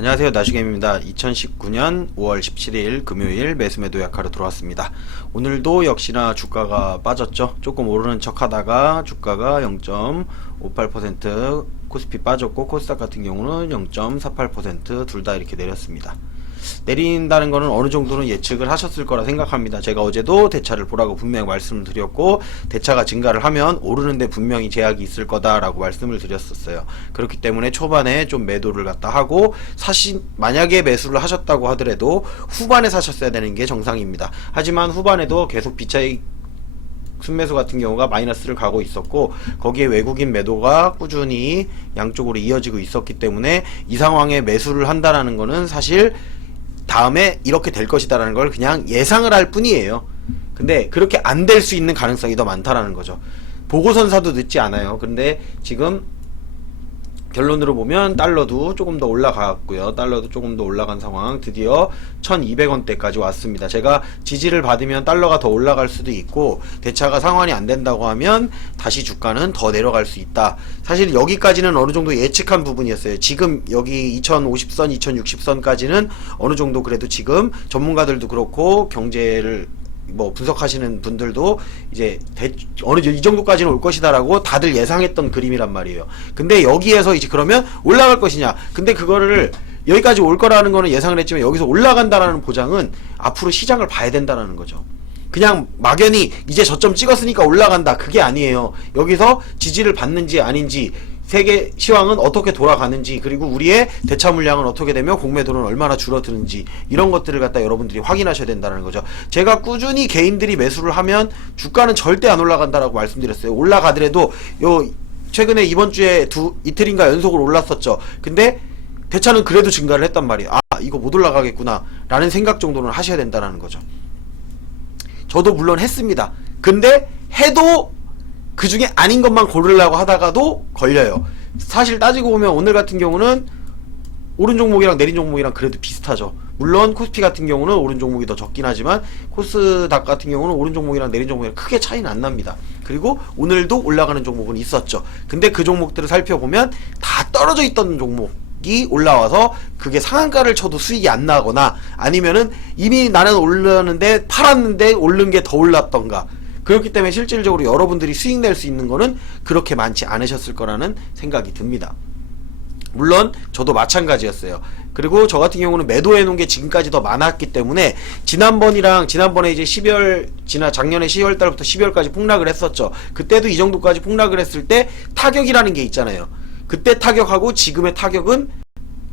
안녕하세요, 나시겜입니다. 2019년 5월 17일 금요일 매수매도 약하러 들어왔습니다. 오늘도 역시나 주가가 빠졌죠. 조금 오르는 척 하다가 주가가 0.58%, 코스피 빠졌고 코스닥 같은 경우는 0.48% 둘 다 이렇게 내렸습니다. 내린다는 거는 어느 정도는 예측을 하셨을 거라 생각합니다. 제가 어제도 대차를 보라고 분명히 말씀을 드렸고, 대차가 증가를 하면 오르는데 분명히 제약이 있을 거다라고 말씀을 드렸었어요. 그렇기 때문에 초반에 좀 매도를 갖다 하고, 만약에 매수를 하셨다고 하더라도 후반에 사셨어야 되는 게 정상입니다. 하지만 후반에도 계속 비차익 순매수 같은 경우가 마이너스를 가고 있었고, 거기에 외국인 매도가 꾸준히 양쪽으로 이어지고 있었기 때문에 이 상황에 매수를 한다라는 거는 사실 다음에 이렇게 될 것이다라는 걸 그냥 예상을 할 뿐이에요. 근데 그렇게 안 될 수 있는 가능성이 더 많다라는 거죠. 보고선사도 늦지 않아요. 근데 지금 결론으로 보면 달러도 조금 더 올라갔고요. 달러도 조금 더 올라간 상황, 드디어 1200원대까지 왔습니다. 제가 지지를 받으면 달러가 더 올라갈 수도 있고, 대차가 상환이 안 된다고 하면 다시 주가는 더 내려갈 수 있다. 사실 여기까지는 어느 정도 예측한 부분이었어요. 지금 여기 2050선, 2060선까지는 어느 정도 그래도 지금 전문가들도 그렇고 경제를 분석하시는 분들도 이제 이 정도까지는 올 것이다라고 다들 예상했던 그림이란 말이에요. 근데 여기에서 이제 그러면 올라갈 것이냐? 근데 그거를 여기까지 올 거라는 거는 예상을 했지만, 여기서 올라간다라는 보장은 앞으로 시장을 봐야 된다라는 거죠. 그냥 막연히 이제 저점 찍었으니까 올라간다, 그게 아니에요. 여기서 지지를 받는지 아닌지, 세계 시황은 어떻게 돌아가는지, 그리고 우리의 대차 물량은 어떻게 되며 공매도는 얼마나 줄어드는지, 이런 것들을 갖다 여러분들이 확인하셔야 된다는 거죠. 제가 꾸준히 개인들이 매수를 하면 주가는 절대 안 올라간다라고 말씀드렸어요. 올라가더라도 최근에 이번 주에 이틀인가 연속으로 올랐었죠. 근데 대차는 그래도 증가를 했단 말이에요. 아, 이거 못 올라가겠구나 라는 생각 정도는 하셔야 된다는 거죠. 저도 물론 했습니다. 근데 해도 그 중에 아닌 것만 고르려고 하다가도 걸려요. 사실 따지고 보면 오늘 같은 경우는 오른 종목이랑 내린 종목이랑 그래도 비슷하죠. 물론 코스피 같은 경우는 오른 종목이 더 적긴 하지만, 코스닥 같은 경우는 오른 종목이랑 내린 종목이랑 크게 차이는 안 납니다. 그리고 오늘도 올라가는 종목은 있었죠. 근데 그 종목들을 살펴보면 다 떨어져 있던 종목이 올라와서 그게 상한가를 쳐도 수익이 안 나거나, 아니면은 이미 나는 올랐는데 팔았는데 오른 게 더 올랐던가, 그렇기 때문에 실질적으로 여러분들이 수익 낼 수 있는 거는 그렇게 많지 않으셨을 거라는 생각이 듭니다. 물론 저도 마찬가지였어요. 그리고 저 같은 경우는 매도해 놓은 게 지금까지 더 많았기 때문에, 지난번에 이제 작년에 10월 달부터 12월까지 폭락을 했었죠. 그때도 이 정도까지 폭락을 했을 때 타격이라는 게 있잖아요. 그때 타격하고 지금의 타격은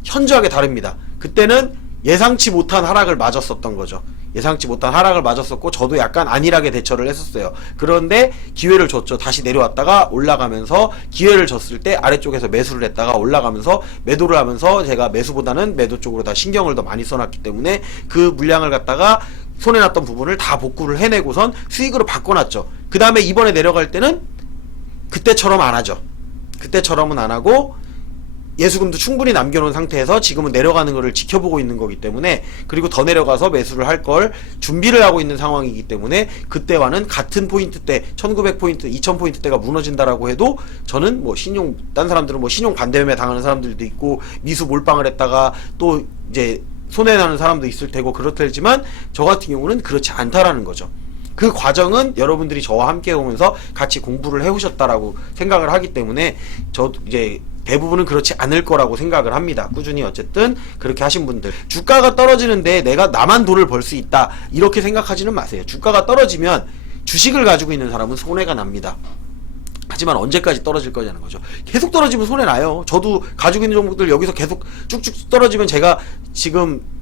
현저하게 다릅니다. 그때는 예상치 못한 하락을 맞았었던 거죠. 예상치 못한 하락을 맞았었고, 저도 약간 안일하게 대처를 했었어요. 그런데 기회를 줬죠. 다시 내려왔다가 올라가면서 기회를 줬을 때 아래쪽에서 매수를 했다가 올라가면서 매도를 하면서, 제가 매수보다는 매도 쪽으로 다 신경을 더 많이 써놨기 때문에 그 물량을 갖다가 손해났던 부분을 다 복구를 해내고선 수익으로 바꿔놨죠. 그 다음에 이번에 내려갈 때는 그때처럼 안 하죠. 그때처럼은 안 하고 예수금도 충분히 남겨놓은 상태에서 지금은 내려가는 거를 지켜보고 있는 거기 때문에, 그리고 더 내려가서 매수를 할 걸 준비를 하고 있는 상황이기 때문에, 그때와는 같은 포인트대 1900포인트 2000포인트대가 무너진다라고 해도 저는 딴 사람들은 신용 반대매매 당하는 사람들도 있고 미수 몰빵을 했다가 또 이제 손해나는 사람도 있을 테고 그렇다지만, 저 같은 경우는 그렇지 않다라는 거죠. 그 과정은 여러분들이 저와 함께 오면서 같이 공부를 해오셨다라고 생각을 하기 때문에, 저도 이제 대부분은 그렇지 않을 거라고 생각을 합니다. 꾸준히 어쨌든 그렇게 하신 분들, 주가가 떨어지는데 나만 돈을 벌 수 있다 이렇게 생각하지는 마세요. 주가가 떨어지면 주식을 가지고 있는 사람은 손해가 납니다. 하지만 언제까지 떨어질 거냐는 거죠. 계속 떨어지면 손해 나요. 저도 가지고 있는 종목들 여기서 계속 쭉쭉 떨어지면, 제가 지금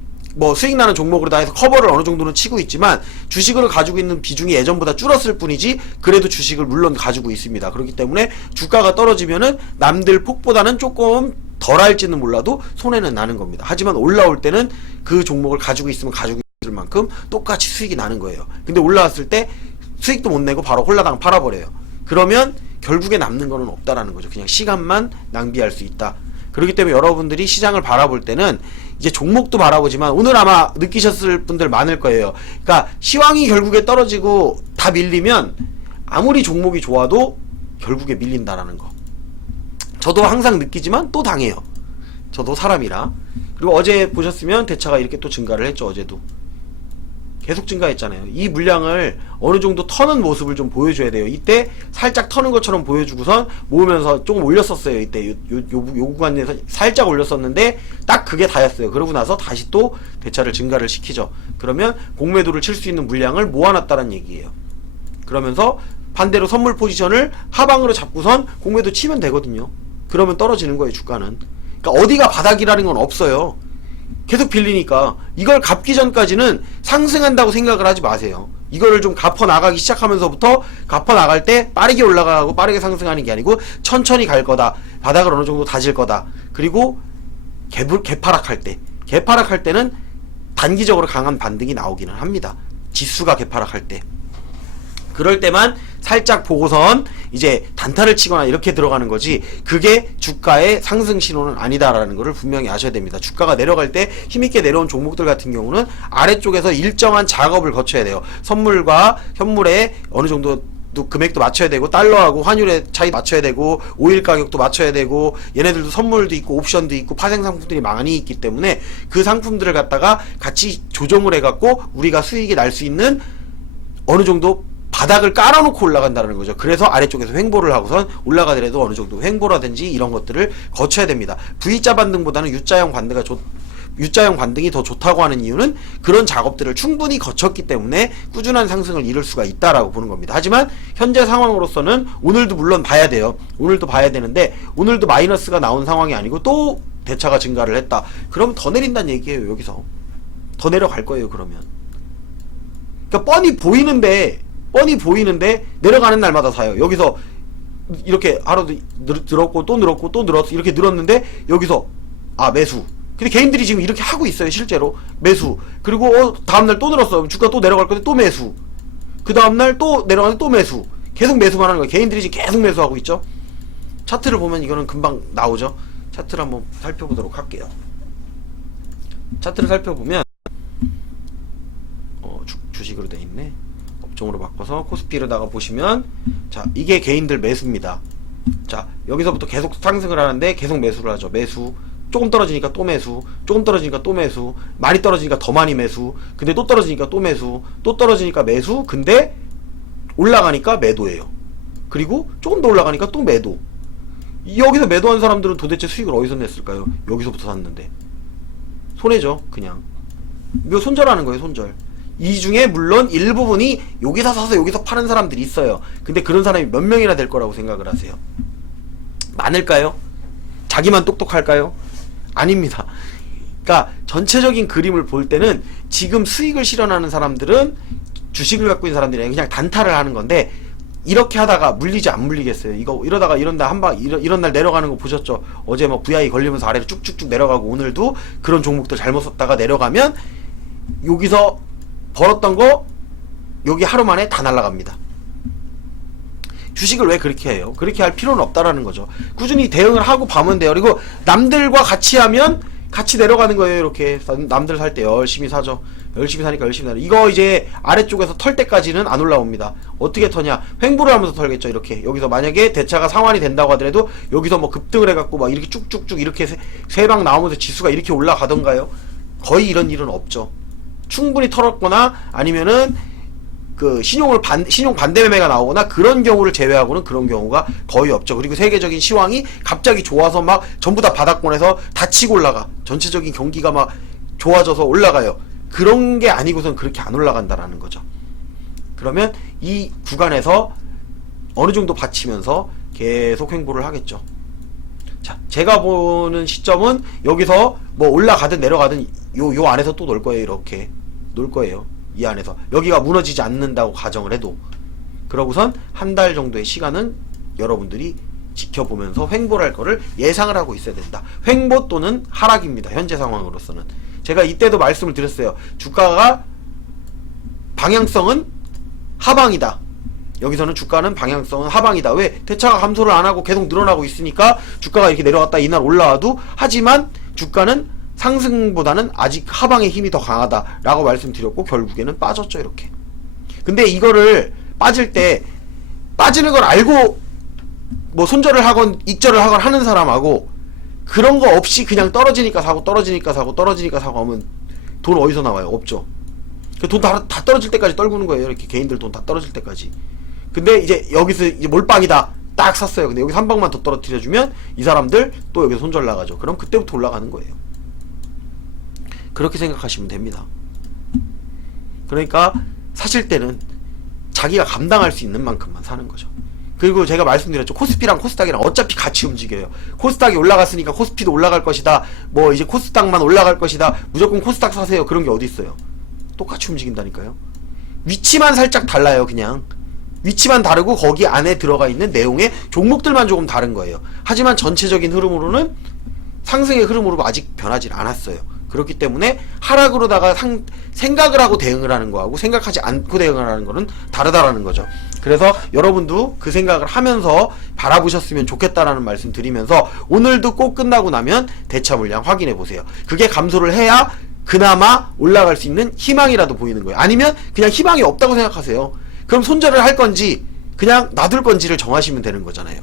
수익 나는 종목으로 다 해서 커버를 어느 정도는 치고 있지만, 주식을 가지고 있는 비중이 예전보다 줄었을 뿐이지 그래도 주식을 물론 가지고 있습니다. 그렇기 때문에 주가가 떨어지면은 남들 폭보다는 조금 덜 할지는 몰라도 손해는 나는 겁니다. 하지만 올라올 때는 그 종목을 가지고 있으면 가지고 있을 만큼 똑같이 수익이 나는 거예요. 근데 올라왔을 때 수익도 못 내고 바로 홀라당 팔아버려요. 그러면 결국에 남는 거는 없다라는 거죠. 그냥 시간만 낭비할 수 있다. 그렇기 때문에 여러분들이 시장을 바라볼 때는 이제 종목도 바라보지만, 오늘 아마 느끼셨을 분들 많을 거예요. 그러니까 시황이 결국에 떨어지고 다 밀리면 아무리 종목이 좋아도 결국에 밀린다라는 거. 저도 항상 느끼지만 또 당해요. 저도 사람이라. 그리고 어제 보셨으면 대차가 이렇게 또 증가를 했죠. 어제도 계속 증가했잖아요. 이 물량을 어느 정도 터는 모습을 좀 보여줘야 돼요. 이때 살짝 터는 것처럼 보여주고선 모으면서 조금 올렸었어요. 이때 요 구간에서 살짝 올렸었는데 딱 그게 다였어요. 그러고 나서 다시 또 대차를 증가를 시키죠. 그러면 공매도를 칠 수 있는 물량을 모아놨다는 얘기예요. 그러면서 반대로 선물 포지션을 하방으로 잡고선 공매도 치면 되거든요. 그러면 떨어지는 거예요. 주가는. 그러니까 어디가 바닥이라는 건 없어요. 계속 빌리니까 이걸 갚기 전까지는 상승한다고 생각을 하지 마세요. 이거를 좀 갚아 나가기 시작하면서부터 갚아 나갈 때 빠르게 올라가고 빠르게 상승하는 게 아니고 천천히 갈 거다. 바닥을 어느 정도 다질 거다. 그리고 개파락할 때는 단기적으로 강한 반등이 나오기는 합니다. 지수가 개파락할 때. 그럴 때만 살짝 보고선 이제 단타를 치거나 이렇게 들어가는 거지, 그게 주가의 상승 신호는 아니다라는 것을 분명히 아셔야 됩니다. 주가가 내려갈 때 힘있게 내려온 종목들 같은 경우는 아래쪽에서 일정한 작업을 거쳐야 돼요. 선물과 현물에 어느 정도 금액도 맞춰야 되고, 달러하고 환율의 차이 맞춰야 되고, 오일 가격도 맞춰야 되고, 얘네들도 선물도 있고 옵션도 있고 파생 상품들이 많이 있기 때문에 그 상품들을 갖다가 같이 조정을 해갖고 우리가 수익이 날 수 있는 어느 정도 바닥을 깔아놓고 올라간다는 거죠. 그래서 아래쪽에서 횡보를 하고선 올라가더라도 어느 정도 횡보라든지 이런 것들을 거쳐야 됩니다. V자 반등보다는 U자형 반등이 더 좋다고 하는 이유는 그런 작업들을 충분히 거쳤기 때문에 꾸준한 상승을 이룰 수가 있다라고 보는 겁니다. 하지만 현재 상황으로서는 오늘도 물론 봐야 돼요. 오늘도 봐야 되는데 오늘도 마이너스가 나온 상황이 아니고 또 대차가 증가를 했다. 그러면 더 내린다는 얘기예요. 여기서 더 내려갈 거예요. 그러면 그러니까 뻔히 보이는데 내려가는 날마다 사요. 여기서 이렇게 하루도 늘었고 또 늘었고 또 늘었어. 이렇게 늘었는데 여기서 매수. 근데 개인들이 지금 이렇게 하고 있어요. 실제로 매수. 그리고 다음날 또 늘었어. 주가 또 내려갈 건데 또 매수. 그 다음날 또 내려가는데 또 매수. 계속 매수만 하는 거예요. 개인들이 지금 계속 매수하고 있죠. 차트를 보면 이거는 금방 나오죠. 차트를 한번 살펴보도록 할게요. 차트를 살펴보면 주식으로 돼 있네. 종으로 바꿔서 코스피로다가 보시면, 자, 이게 개인들 매수입니다. 자, 여기서부터 계속 상승을 하는데 계속 매수를 하죠. 매수. 조금 떨어지니까 또 매수. 조금 떨어지니까 또 매수. 많이 떨어지니까 더 많이 매수. 근데 또 떨어지니까 또 매수. 또 떨어지니까 매수. 근데 올라가니까 매도예요. 그리고 조금 더 올라가니까 또 매도. 여기서 매도한 사람들은 도대체 수익을 어디서 냈을까요? 여기서부터 샀는데. 손해죠, 그냥. 이거 손절하는 거예요, 손절. 이 중에 물론 일부분이 여기서 사서 여기서 파는 사람들이 있어요. 근데 그런 사람이 몇 명이나 될 거라고 생각을 하세요? 많을까요? 자기만 똑똑할까요? 아닙니다. 그러니까 전체적인 그림을 볼 때는 지금 수익을 실현하는 사람들은 주식을 갖고 있는 사람들이 아니라 그냥 단타를 하는 건데, 이렇게 하다가 물리지 안 물리겠어요. 이거 이러다가 이런 날 내려가는 거 보셨죠? 어제 막 VI 걸리면서 아래로 쭉쭉쭉 내려가고, 오늘도 그런 종목들 잘못 썼다가 내려가면 여기서 벌었던 거 여기 하루 만에 다 날아갑니다. 주식을 왜 그렇게 해요? 그렇게 할 필요는 없다라는 거죠. 꾸준히 대응을 하고 봐면 돼요. 그리고 남들과 같이 하면 같이 내려가는 거예요. 이렇게 남들 살 때 열심히 사죠. 열심히 사니까 열심히 사죠. 이거 이제 아래쪽에서 털 때까지는 안 올라옵니다. 어떻게 터냐? 횡보를 하면서 털겠죠. 이렇게 여기서 만약에 대차가 상환이 된다고 하더라도 여기서 뭐 급등을 해갖고 막 이렇게 쭉쭉쭉 이렇게 세 방 나오면서 지수가 이렇게 올라가던가요? 거의 이런 일은 없죠. 충분히 털었거나 아니면은 그 신용 반대 매매가 나오거나 그런 경우를 제외하고는 그런 경우가 거의 없죠. 그리고 세계적인 시황이 갑자기 좋아서 막 전부 다 바닥권에서 다 치고 올라가. 전체적인 경기가 막 좋아져서 올라가요. 그런 게 아니고선 그렇게 안 올라간다라는 거죠. 그러면 이 구간에서 어느 정도 받치면서 계속 횡보를 하겠죠. 자, 제가 보는 시점은 여기서 뭐 올라가든 내려가든 요 안에서 또 놀 거예요. 이렇게 놀 거예요. 이 안에서 여기가 무너지지 않는다고 가정을 해도, 그러고선 한 달 정도의 시간은 여러분들이 지켜보면서 횡보를 할 거를 예상을 하고 있어야 된다. 횡보 또는 하락입니다. 현재 상황으로서는. 제가 이때도 말씀을 드렸어요. 주가가 방향성은 하방이다. 여기서는 주가는 방향성은 하방이다. 왜? 대차가 감소를 안 하고 계속 늘어나고 있으니까 주가가 이렇게 내려갔다 이날 올라와도, 하지만 주가는 상승보다는 아직 하방의 힘이 더 강하다 라고 말씀드렸고, 결국에는 빠졌죠. 이렇게. 근데 이거를 빠질 때 빠지는 걸 알고 뭐 손절을 하건 익절을 하건 하는 사람하고, 그런 거 없이 그냥 떨어지니까 사고 떨어지니까 사고 떨어지니까 사고 하면 돈 어디서 나와요? 없죠. 돈 다 떨어질 때까지 떨구는 거예요. 이렇게 개인들 돈 다 떨어질 때까지. 근데 이제 여기서 이제 몰빵이다 딱 샀어요. 근데 여기서 한 방만 더 떨어뜨려주면 이 사람들 또 여기서 손절 나가죠. 그럼 그때부터 올라가는 거예요. 그렇게 생각하시면 됩니다. 그러니까 사실 때는 자기가 감당할 수 있는 만큼만 사는 거죠. 그리고 제가 말씀드렸죠. 코스피랑 코스닥이랑 어차피 같이 움직여요. 코스닥이 올라갔으니까 코스피도 올라갈 것이다. 뭐 이제 코스닥만 올라갈 것이다. 무조건 코스닥 사세요. 그런 게 어디 있어요. 똑같이 움직인다니까요. 위치만 살짝 달라요. 그냥 위치만 다르고 거기 안에 들어가 있는 내용의 종목들만 조금 다른 거예요. 하지만 전체적인 흐름으로는 상승의 흐름으로 아직 변하지 않았어요. 그렇기 때문에 하락으로다가 생각을 하고 대응을 하는 거하고 생각하지 않고 대응을 하는 거는 다르다라는 거죠. 그래서 여러분도 그 생각을 하면서 바라보셨으면 좋겠다라는 말씀 드리면서 오늘도 꼭 끝나고 나면 대차 물량 확인해 보세요. 그게 감소를 해야 그나마 올라갈 수 있는 희망이라도 보이는 거예요. 아니면 그냥 희망이 없다고 생각하세요. 그럼 손절을 할 건지 그냥 놔둘 건지를 정하시면 되는 거잖아요.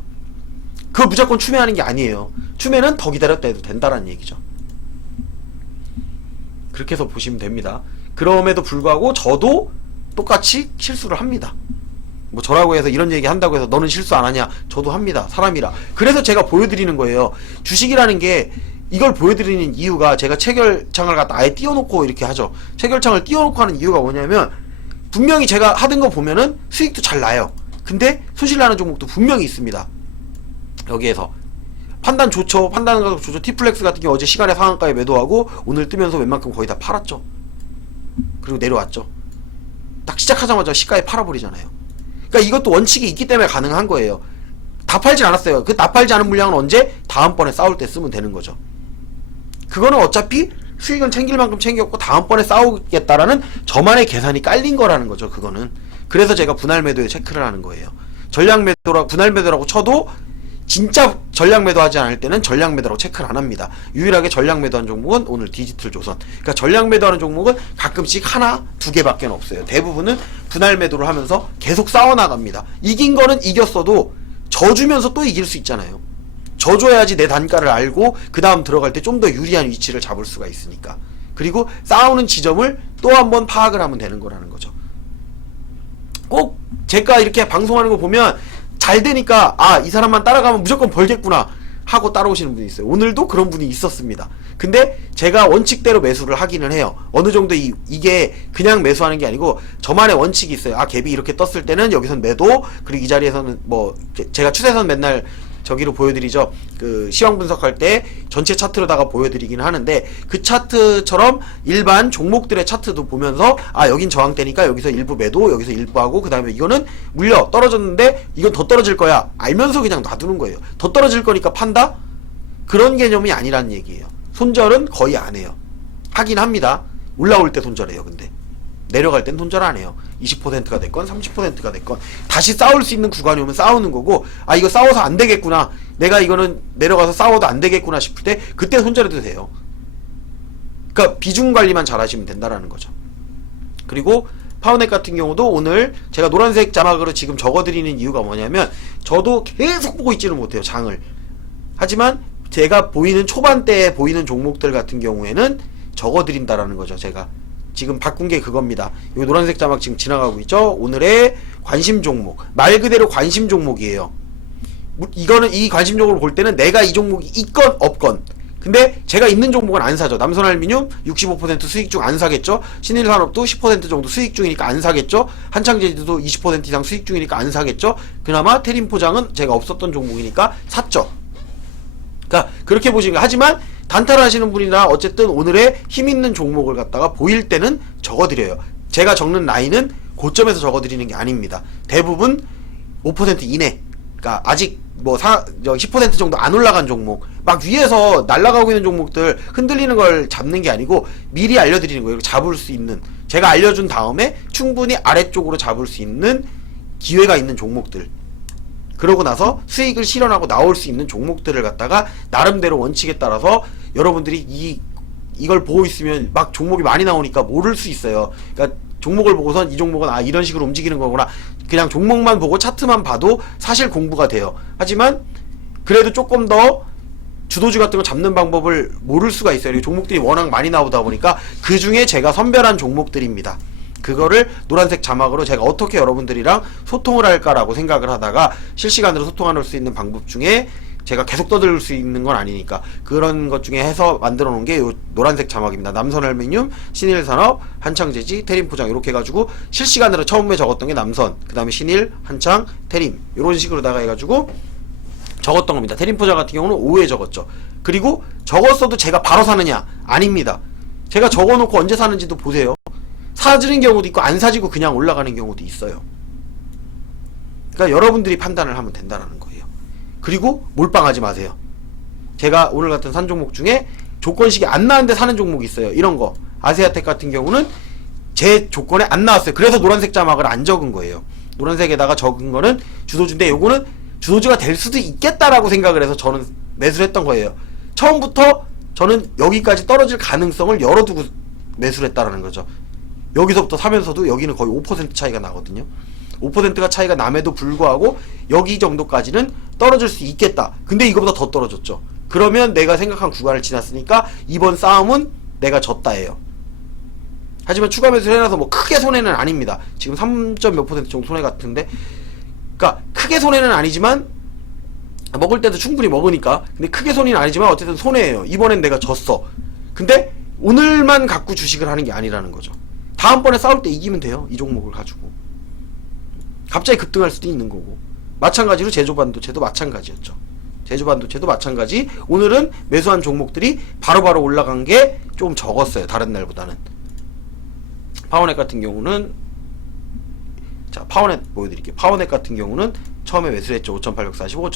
그거 무조건 추매하는 게 아니에요. 추매는 더 기다렸다 해도 된다라는 얘기죠. 그렇게 해서 보시면 됩니다. 그럼에도 불구하고 저도 똑같이 실수를 합니다. 뭐 저라고 해서 이런 얘기 한다고 해서 너는 실수 안 하냐? 저도 합니다. 사람이라. 그래서 제가 보여드리는 거예요. 주식이라는 게 이걸 보여드리는 이유가 제가 체결창을 갖다 아예 띄워놓고 이렇게 하죠. 체결창을 띄워놓고 하는 이유가 뭐냐면 분명히 제가 하던 거 보면은 수익도 잘 나요. 근데 손실 나는 종목도 분명히 있습니다. 여기에서 판단 좋죠. 판단 가격 좋죠. 티플렉스 같은 경우 어제 시간에 상한가에 매도하고 오늘 뜨면서 웬만큼 거의 다 팔았죠. 그리고 내려왔죠. 딱 시작하자마자 시가에 팔아버리잖아요. 그러니까 이것도 원칙이 있기 때문에 가능한 거예요. 다 팔진 않았어요. 그 다 팔지 않은 물량은 언제? 다음번에 싸울 때 쓰면 되는 거죠. 그거는 어차피 수익은 챙길 만큼 챙겼고 다음번에 싸우겠다라는 저만의 계산이 깔린 거라는 거죠. 그거는. 그래서 제가 분할 매도에 체크를 하는 거예요. 전량 매도라고 분할 매도라고 쳐도 진짜 전량 매도하지 않을 때는 전량 매도라고 체크를 안 합니다. 유일하게 전량 매도한 종목은 오늘 디지털 조선. 그러니까 전량 매도하는 종목은 가끔씩 하나, 두 개밖에 없어요. 대부분은 분할 매도를 하면서 계속 싸워나갑니다. 이긴 거는 이겼어도 져주면서 또 이길 수 있잖아요. 져줘야지 내 단가를 알고 그 다음 들어갈 때 좀 더 유리한 위치를 잡을 수가 있으니까. 그리고 싸우는 지점을 또 한번 파악을 하면 되는 거라는 거죠. 꼭 제가 이렇게 방송하는 거 보면 잘 되니까 아, 이 사람만 따라가면 무조건 벌겠구나 하고 따라오시는 분이 있어요. 오늘도 그런 분이 있었습니다. 근데 제가 원칙대로 매수를 하기는 해요. 어느 정도 이게 그냥 매수하는 게 아니고 저만의 원칙이 있어요. 아, 갭이 이렇게 떴을 때는 여기선 매도, 그리고 이 자리에서는 뭐 제가 추세선 맨날 저기로 보여드리죠. 그 시황 분석할 때 전체 차트로다가 보여드리긴 하는데 그 차트처럼 일반 종목들의 차트도 보면서 아, 여긴 저항대니까 여기서 일부 매도, 여기서 일부 하고 그 다음에 이거는 물려 떨어졌는데 이건 더 떨어질 거야 알면서 그냥 놔두는 거예요. 더 떨어질 거니까 판다? 그런 개념이 아니라는 얘기예요. 손절은 거의 안 해요. 하긴 합니다. 올라올 때 손절해요. 근데 내려갈 땐 손절 안 해요. 20%가 됐건 30%가 됐건 다시 싸울 수 있는 구간이 오면 싸우는 거고, 아, 이거 싸워서 안 되겠구나, 내가 이거는 내려가서 싸워도 안 되겠구나 싶을 때 그때 손절해도 돼요. 그러니까 비중 관리만 잘 하시면 된다라는 거죠. 그리고 파워넷 같은 경우도 오늘 제가 노란색 자막으로 지금 적어드리는 이유가 뭐냐면 저도 계속 보고 있지는 못해요, 장을. 하지만 제가 보이는 초반대에 보이는 종목들 같은 경우에는 적어드린다라는 거죠. 제가 지금 바꾼 게 그겁니다. 여기 노란색 자막 지금 지나가고 있죠. 오늘의 관심 종목, 말 그대로 관심 종목이에요. 이거는 이 관심 종목을 볼 때는 내가 이 종목이 있건 없건, 근데 제가 있는 종목은 안 사죠. 남선알미늄 65% 수익 중 안 사겠죠. 신일산업도 10% 정도 수익 중이니까 안 사겠죠. 한창제주도 20% 이상 수익 중이니까 안 사겠죠. 그나마 테림포장은 제가 없었던 종목이니까 샀죠. 그러니까 그렇게 보시는 거예요. 하지만 단타를 하시는 분이나 어쨌든 오늘의 힘있는 종목을 갖다가 보일 때는 적어드려요. 제가 적는 라인은 고점에서 적어드리는 게 아닙니다. 대부분 5% 이내, 그러니까 아직 뭐 10% 정도 안 올라간 종목, 막 위에서 날아가고 있는 종목들 흔들리는 걸 잡는 게 아니고 미리 알려드리는 거예요. 잡을 수 있는, 제가 알려준 다음에 충분히 아래쪽으로 잡을 수 있는 기회가 있는 종목들, 그러고 나서 수익을 실현하고 나올 수 있는 종목들을 갖다가 나름대로 원칙에 따라서 여러분들이 이걸 보고 있으면 막 종목이 많이 나오니까 모를 수 있어요. 그러니까 종목을 보고선 이 종목은 아, 이런 식으로 움직이는 거구나, 그냥 종목만 보고 차트만 봐도 사실 공부가 돼요. 하지만 그래도 조금 더 주도주 같은 거 잡는 방법을 모를 수가 있어요. 종목들이 워낙 많이 나오다 보니까 그 중에 제가 선별한 종목들입니다. 그거를 노란색 자막으로 제가 어떻게 여러분들이랑 소통을 할까라고 생각을 하다가 실시간으로 소통할 수 있는 방법 중에 제가 계속 떠들 수 있는 건 아니니까 그런 것 중에 해서 만들어 놓은 게 요 노란색 자막입니다. 남선 알루미늄, 신일산업, 한창제지, 테림포장 이렇게 해가지고 실시간으로 처음에 적었던 게 남선, 그 다음에 신일, 한창, 테림 이런 식으로다가 해가지고 적었던 겁니다. 테림포장 같은 경우는 오후에 적었죠. 그리고 적었어도 제가 바로 사느냐? 아닙니다. 제가 적어놓고 언제 사는지도 보세요. 사지는 경우도 있고 안 사지고 그냥 올라가는 경우도 있어요. 그러니까 여러분들이 판단을 하면 된다는 거예요. 그리고 몰빵하지 마세요. 제가 오늘 같은 산 종목 중에 조건식이 안 나왔는데 사는 종목이 있어요. 이런 거 아세아텍 같은 경우는 제 조건에 안 나왔어요. 그래서 노란색 자막을 안 적은 거예요. 노란색에다가 적은 거는 주도주인데 요거는 주도주가 될 수도 있겠다라고 생각을 해서 저는 매수를 했던 거예요. 처음부터 저는 여기까지 떨어질 가능성을 열어두고 매수를 했다라는 거죠. 여기서부터 사면서도 여기는 거의 5% 차이가 나거든요. 5%가 차이가 남에도 불구하고 여기 정도까지는 떨어질 수 있겠다. 근데 이거보다 더 떨어졌죠. 그러면 내가 생각한 구간을 지났으니까 이번 싸움은 내가 졌다예요. 하지만 추가 매수를 해놔서 뭐 크게 손해는 아닙니다. 지금 3점 몇 % 정도 손해 같은데, 그러니까 크게 손해는 아니지만 먹을 때도 충분히 먹으니까. 근데 크게 손해는 아니지만 어쨌든 손해예요. 이번엔 내가 졌어. 근데 오늘만 갖고 주식을 하는 게 아니라는 거죠. 다음번에 싸울 때 이기면 돼요. 이 종목을 가지고. 갑자기 급등할 수도 있는 거고. 마찬가지로 제조반도체도 마찬가지였죠. 제조반도체도 마찬가지. 오늘은 매수한 종목들이 바로바로 올라간 게 좀 적었어요. 다른 날보다는. 파워넷 같은 경우는, 자, 파워넷 보여드릴게요. 파워넷 같은 경우는 처음에 매수를 했죠. 5,845,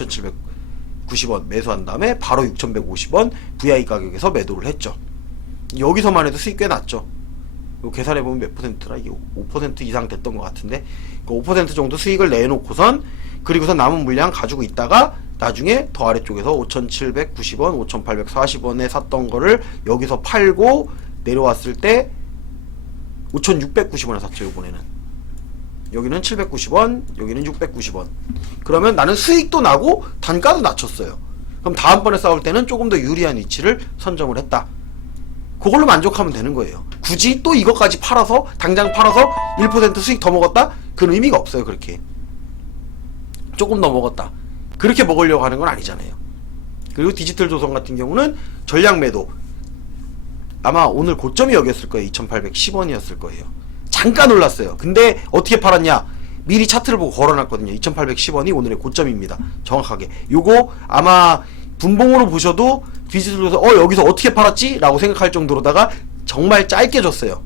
5,790원 매수한 다음에 바로 6,150원 VI 가격에서 매도를 했죠. 여기서만 해도 수익 꽤 났죠. 이거 계산해보면 몇 %라? 이게 5% 이상 됐던 것 같은데, 5% 정도 수익을 내놓고선, 그리고선 남은 물량 가지고 있다가 나중에 더 아래쪽에서 5,790원, 5,840원에 샀던 거를 여기서 팔고 내려왔을 때 5,690원에 샀죠. 이번에는 여기는 790원, 여기는 690원. 그러면 나는 수익도 나고 단가도 낮췄어요. 그럼 다음번에 싸울 때는 조금 더 유리한 위치를 선점을 했다. 그걸로 만족하면 되는 거예요. 굳이 또 이것까지 팔아서, 당장 팔아서 1% 수익 더 먹었다? 그런 의미가 없어요. 그렇게 조금 더 먹었다, 그렇게 먹으려고 하는 건 아니잖아요. 그리고 디지털 조선 같은 경우는 전량 매도, 아마 오늘 고점이 여기였을 거예요. 2,810원이었을 거예요. 잠깐 올랐어요. 근데 어떻게 팔았냐? 미리 차트를 보고 걸어놨거든요. 2,810원이 오늘의 고점입니다. 정확하게. 요거 아마 분봉으로 보셔도 디지털에서 여기서 어떻게 팔았지? 라고 생각할 정도로다가 정말 짧게 줬어요.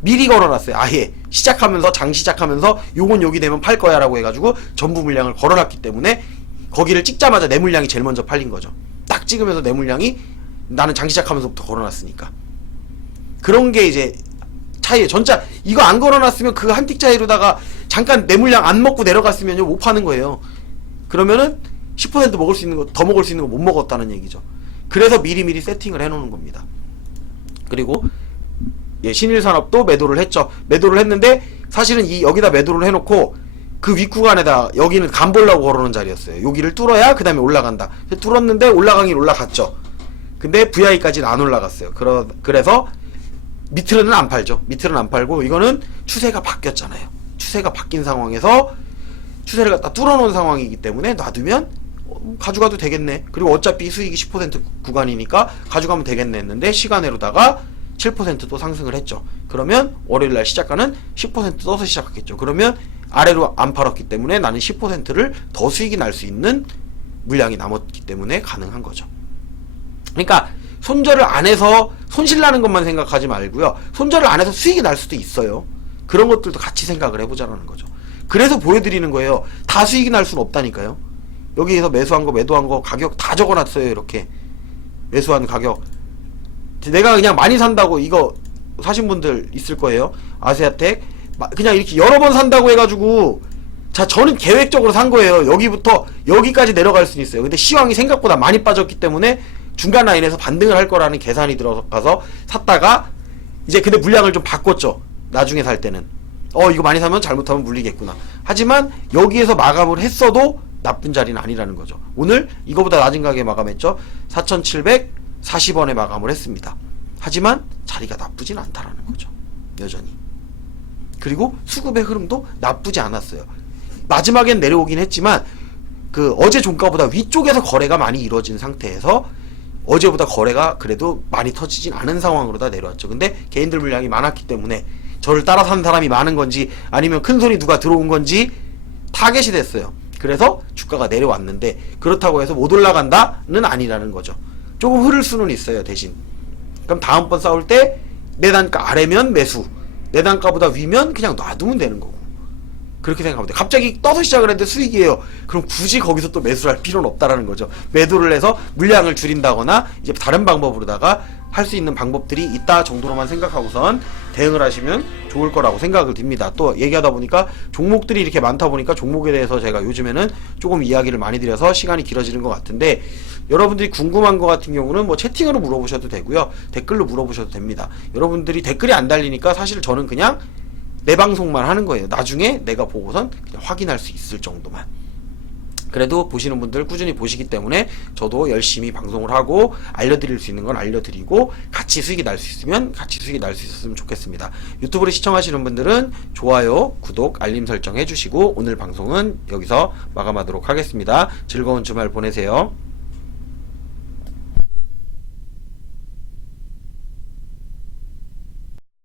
미리 걸어놨어요. 아예 시작하면서, 장 시작하면서 요건 여기 되면 팔 거야 라고 해가지고 전부 물량을 걸어놨기 때문에 거기를 찍자마자 내 물량이 제일 먼저 팔린 거죠. 딱 찍으면서 내 물량이, 나는 장 시작하면서부터 걸어놨으니까. 그런 게 이제 차이에요. 전자 이거 안 걸어놨으면 그 한 틱 차이로다가 잠깐 내 물량 안 먹고 내려갔으면요 못 파는 거예요. 그러면은 10% 먹을 수 있는 거, 더 먹을 수 있는 거 못 먹었다는 얘기죠. 그래서 미리미리 세팅을 해놓는 겁니다. 그리고 예, 신일산업도 매도를 했죠. 매도를 했는데 사실은 여기다 매도를 해놓고 그 윗구간에다, 여기는 간 보려고 걸어놓은 자리였어요. 여기를 뚫어야 그 다음에 올라간다. 뚫었는데 올라가긴 올라갔죠. 근데 VI까지는 안 올라갔어요. 그래서 밑으로는 안 팔죠. 밑으로는 안 팔고, 이거는 추세가 바뀌었잖아요. 추세가 바뀐 상황에서 추세를 갖다 뚫어놓은 상황이기 때문에 놔두면 가져가도 되겠네. 그리고 어차피 수익이 10% 구간이니까 가져가면 되겠네 했는데 시간으로다가 7%또 상승을 했죠. 그러면 월요일날 시작가는 10% 떠서 시작했겠죠. 그러면 아래로 안 팔았기 때문에 나는 10%를 더 수익이 날 수 있는 물량이 남았기 때문에 가능한 거죠. 그러니까 손절을 안 해서 손실 나는 것만 생각하지 말고요. 손절을 안 해서 수익이 날 수도 있어요. 그런 것들도 같이 생각을 해보자라는 거죠. 그래서 보여드리는 거예요. 다 수익이 날 수는 없다니까요. 여기에서 매수한 거, 매도한 거 가격 다 적어놨어요. 이렇게 매수한 가격. 내가 그냥 많이 산다고, 이거 사신 분들 있을 거예요. 아세아텍 그냥 이렇게 여러 번 산다고 해가지고, 자, 저는 계획적으로 산 거예요. 여기부터 여기까지 내려갈 수는 있어요. 근데 시황이 생각보다 많이 빠졌기 때문에 중간 라인에서 반등을 할 거라는 계산이 들어가서 샀다가, 이제 근데 물량을 좀 바꿨죠. 나중에 살 때는 이거 많이 사면 잘못하면 물리겠구나. 하지만 여기에서 마감을 했어도 나쁜 자리는 아니라는 거죠. 오늘 이거보다 낮은 가격에 마감했죠. 4,740원에 마감을 했습니다. 하지만 자리가 나쁘진 않다라는 거죠. 여전히. 그리고 수급의 흐름도 나쁘지 않았어요. 마지막엔 내려오긴 했지만 그 어제 종가보다 위쪽에서 거래가 많이 이루어진 상태에서 어제보다 거래가 그래도 많이 터지진 않은 상황으로 다 내려왔죠. 근데 개인들 물량이 많았기 때문에 저를 따라 사는 사람이 많은 건지 아니면 큰 손이 누가 들어온 건지 타겟이 됐어요. 그래서 주가가 내려왔는데 그렇다고 해서 못 올라간다는 아니라는 거죠. 조금 흐를 수는 있어요. 대신 그럼 다음번 싸울 때 내 단가 아래면 매수, 내 단가보다 위면 그냥 놔두면 되는 거고, 그렇게 생각하면 돼요. 갑자기 떠서 시작을 했는데 수익이에요. 그럼 굳이 거기서 또 매수를 할 필요는 없다라는 거죠. 매도를 해서 물량을 줄인다거나 이제 다른 방법으로다가 할 수 있는 방법들이 있다 정도로만 생각하고선 대응을 하시면 좋을 거라고 생각을 듭니다. 또 얘기하다 보니까 종목들이 이렇게 많다 보니까 종목에 대해서 제가 요즘에는 조금 이야기를 많이 드려서 시간이 길어지는 것 같은데, 여러분들이 궁금한 것 같은 경우는 뭐 채팅으로 물어보셔도 되고요, 댓글로 물어보셔도 됩니다. 여러분들이 댓글이 안 달리니까 사실 저는 그냥 내 방송만 하는 거예요. 나중에 내가 보고선 그냥 확인할 수 있을 정도만. 그래도 보시는 분들 꾸준히 보시기 때문에 저도 열심히 방송을 하고 알려드릴 수 있는 건 알려드리고 같이 수익이 날 수 있으면 같이 수익이 날 수 있었으면 좋겠습니다. 유튜브를 시청하시는 분들은 좋아요, 구독, 알림 설정 해주시고 오늘 방송은 여기서 마감하도록 하겠습니다. 즐거운 주말 보내세요.